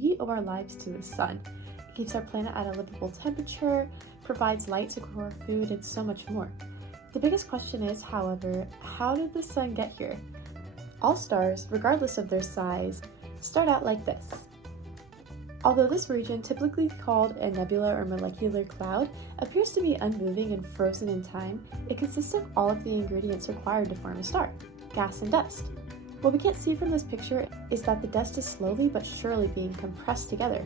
we owe our lives to the sun. It keeps our planet at a livable temperature, provides light to grow our food, and so much more. The biggest question is, however, how did the sun get here? All stars, regardless of their size, start out like this. Although this region, typically called a nebula or molecular cloud, appears to be unmoving and frozen in time, it consists of all of the ingredients required to form a star: gas and dust. What we can't see from this picture is that the dust is slowly but surely being compressed together.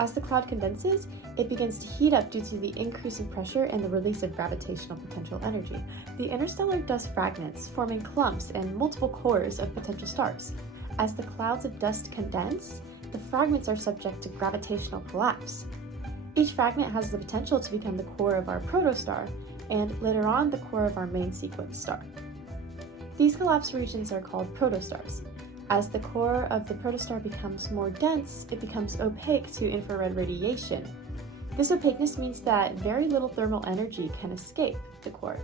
As the cloud condenses, it begins to heat up due to the increase in pressure and the release of gravitational potential energy. The interstellar dust fragments, forming clumps and multiple cores of potential stars. As the clouds of dust condense, the fragments are subject to gravitational collapse. Each fragment has the potential to become the core of our protostar, and later on the core of our main sequence star. These collapse regions are called protostars. As the core of the protostar becomes more dense, it becomes opaque to infrared radiation. This opaqueness means that very little thermal energy can escape the core,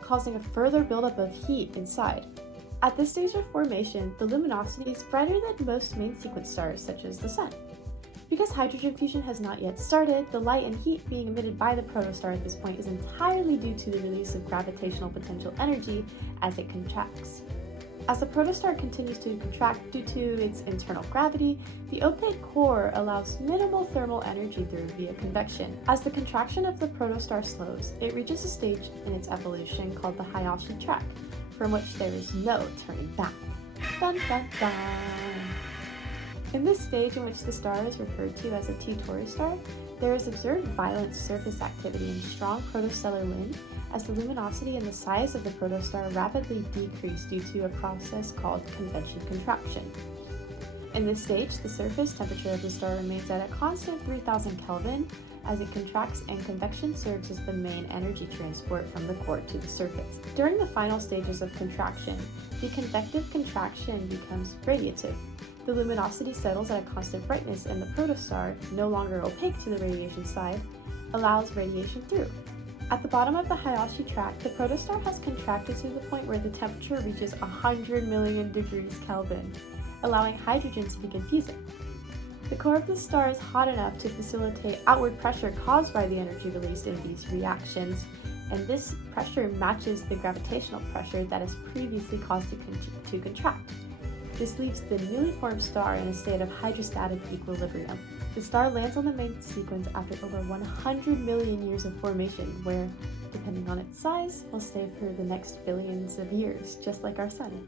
causing a further buildup of heat inside. At this stage of formation, the luminosity is brighter than most main sequence stars, such as the Sun. Because hydrogen fusion has not yet started, the light and heat being emitted by the protostar at this point is entirely due to the release of gravitational potential energy as it contracts. As the protostar continues to contract due to its internal gravity, the opaque core allows minimal thermal energy through via convection. As the contraction of the protostar slows, it reaches a stage in its evolution called the Hayashi track, from which there is no turning back. Dun dun dun! In this stage, in which the star is referred to as a T-Tauri star, there is observed violent surface activity and strong protostellar wind as the luminosity and the size of the protostar rapidly decrease due to a process called convection contraction. In this stage, the surface temperature of the star remains at a constant 3000 Kelvin as it contracts, and convection serves as the main energy transport from the core to the surface. During the final stages of contraction, the convective contraction becomes radiative. The luminosity settles at a constant brightness, and the protostar, no longer opaque to the radiation side, allows radiation through. At the bottom of the Hayashi track, the protostar has contracted to the point where the temperature reaches 100 million degrees Kelvin, allowing hydrogen to begin fusing. The core of the star is hot enough to facilitate outward pressure caused by the energy released in these reactions, and this pressure matches the gravitational pressure that has previously caused it to contract. This leaves the newly formed star in a state of hydrostatic equilibrium. The star lands on the main sequence after over 100 million years of formation, where, depending on its size, will stay for the next billions of years, just like our sun.